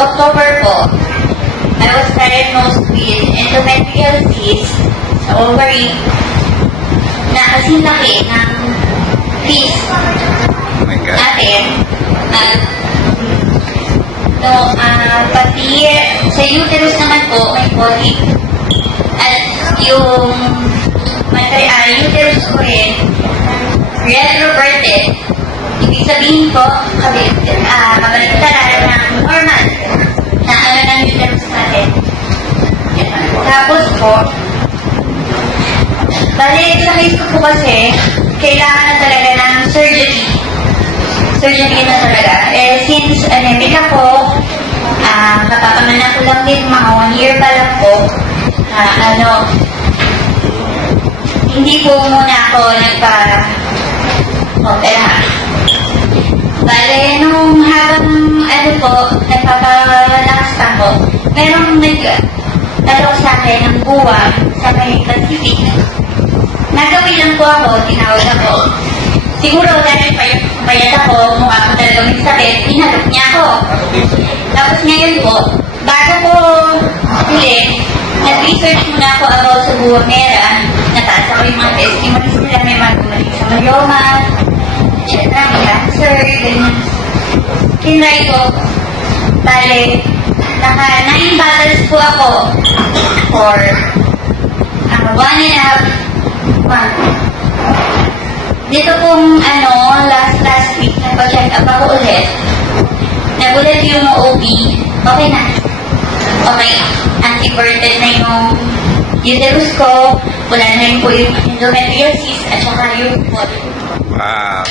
October po, I was diagnosed with endometrial cyst sa ovary na kasing laki ng cyst natin. Pati sa uterus naman po, may polyp. At yung uterus ko rin, retroverted. Ibig sabihin po, kabaligtaran ng normal na ng uterus natin. Tapos po, bali sa case ko po kasi, kailangan na talaga ng surgery. Surgery na talaga. Since anemic ako, kapapamanan ko lang din mga 1 year pa lang po, hindi po muna ako nagpa-opera. Bale, nung habang nagpapalakas ako, merong nag-alok sa akin ng buwag sa may Pacific. Nagawin lang po ako, tinawag ako. Siguro dahil payat ako, mukha ko talaga may sakit, hinalok niya ako. Tapos ngayon po, bago ko huli, nag-research muna ako about sa buwag mera. Nataas ako yung mga testimonies nila, may magumalik sa myeloma, etc. May cancer, ganyan. Tinry ko, bale, naka-9 bottles po ako for 1.5 months. Dito pong last week, nagpa-check up ako ulit. Nagulat yung OB, okay na. Okay, anti-verted na yung uterus ko, wala na rin po yung endometriosis at saka yung polyp. Wow.